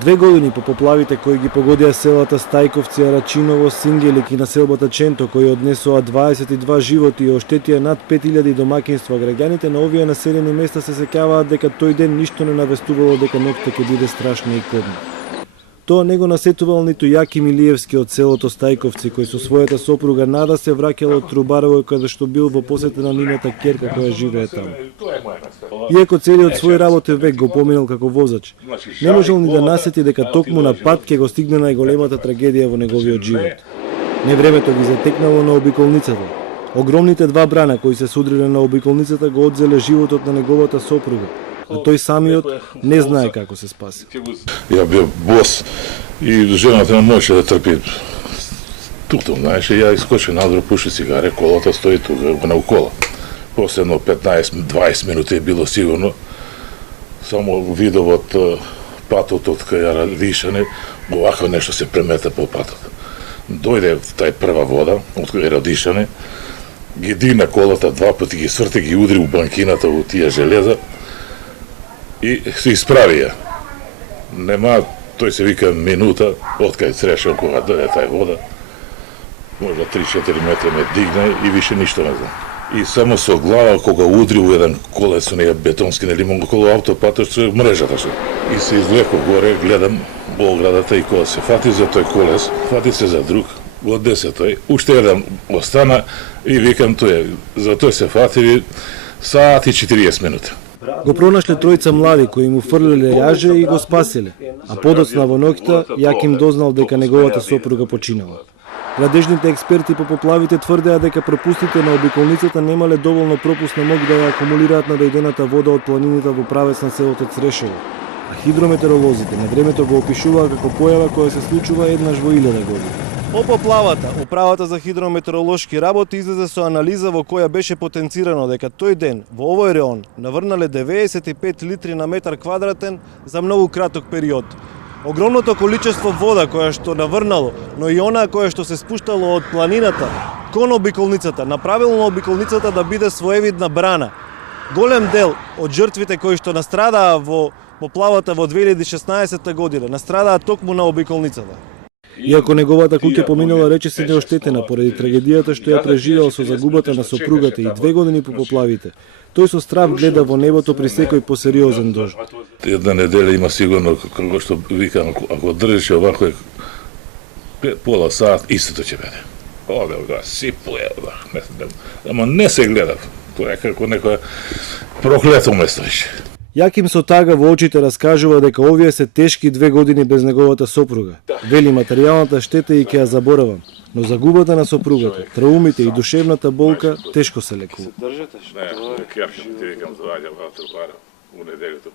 2 години по поплавите кои ги погодија селата Стајковци, Арачиново, Сингелик и населбата Ченто, кои однесоа 22 животи и оштетија над 5000 домакинства, граѓаните на овие населени места се сеќаваат дека тој ден ништо не навестувало дека ноќта ќе биде страшна и кодна. Тоа не го насетувал ниту Јаки Милиевски од селото Стајковци, кој со својата сопруга Нада се враќал од Трубарево каде што бил во посета на нивната ќерка која живее таму. Иако целиот свој работен век го поминал како возач, не можел ни да насети дека токму на пат ќе го стигне најголемата трагедија во неговиот живот. Невремето ги затекнало на обиколницата. Огромните 2 брана кои се судриле на обиколницата го одзеле животот на неговата сопруга, а тој самиот не знае како се спаси. Ја бил бос и жената не можеше да трпи. Тук, знаеше, ја искочи надвор, пуши цигаре, колата стои тука, на кола. После едно 15-20 минути е било сигурно. Само видовот патот од кај Радишане, овако нешто се премета по патот. Дојде тај прва вода од кај Радишане, ги дигна колата 2 пати, ги сврте, ги удри у банкината, у тие железа и се исправија. Нема, тој се вика минута, од кај срешал кога дојде тај вода, можда 3-4 метри ме дигна и више ништо не знам. И само со глава кога удри у еден колес, неја бетонски, нели околу автопатот, што мрежата што. И се излеко горе, гледам оградата и кога се фати за тој колес, фати се за друг, во 10-тој, уште еден остана и викам тој, за тој се фатили саат и 40 минути. Го пронашле тројца млади кои му фрлиле јаже и го спасиле, а подоцна во ноќта Јаким дознал дека неговата сопруга починала. Градежните експерти по поплавите тврдеа дека пропустите на обиколницата немале доволно пропусна мог да ја акумулираат на дојдената вода од планините во правец на селото Црешево, а хидрометеоролозите на времето го опишуваа како појава која се случува еднаш во 1000 години. По поплавата, Управата за хидрометеоролошки работи излезе со анализа во која беше потенцирано дека тој ден во овој реон наврнале 95 литри на метар квадратен за многу краток период. Огромното количество вода која што наврнало, но и онаа која што се спуштало од планината кон обиколницата, направило на обиколницата да биде своевидна брана. Голем дел од жртвите кои што настрадаа во поплавата во 2016 година, настрадаа токму на обиколницата. Иако неговата куќа поминала речиси неоштетена поради трагедијата што ја преживеал со загубата на сопругата и 2 години по поплавите, тој со страв гледа во небото при секој посериозен дожд. Една неделя има сигурно, како што викам, ако држиш овако пола саат, истото ќе биде. Оде, сипуе, ама не се гледа. Тоа е како некоја проклето место више. Јаким со тага во очите раскажува дека овие се тешки 2 години без неговата сопруга. Вели, материјалната штета и ќе ја заборавам, но загубата на сопругата, траумите и душевната болка тешко се лекува. Не, ќе ти викам, доаѓам во Трубарево, у неделјата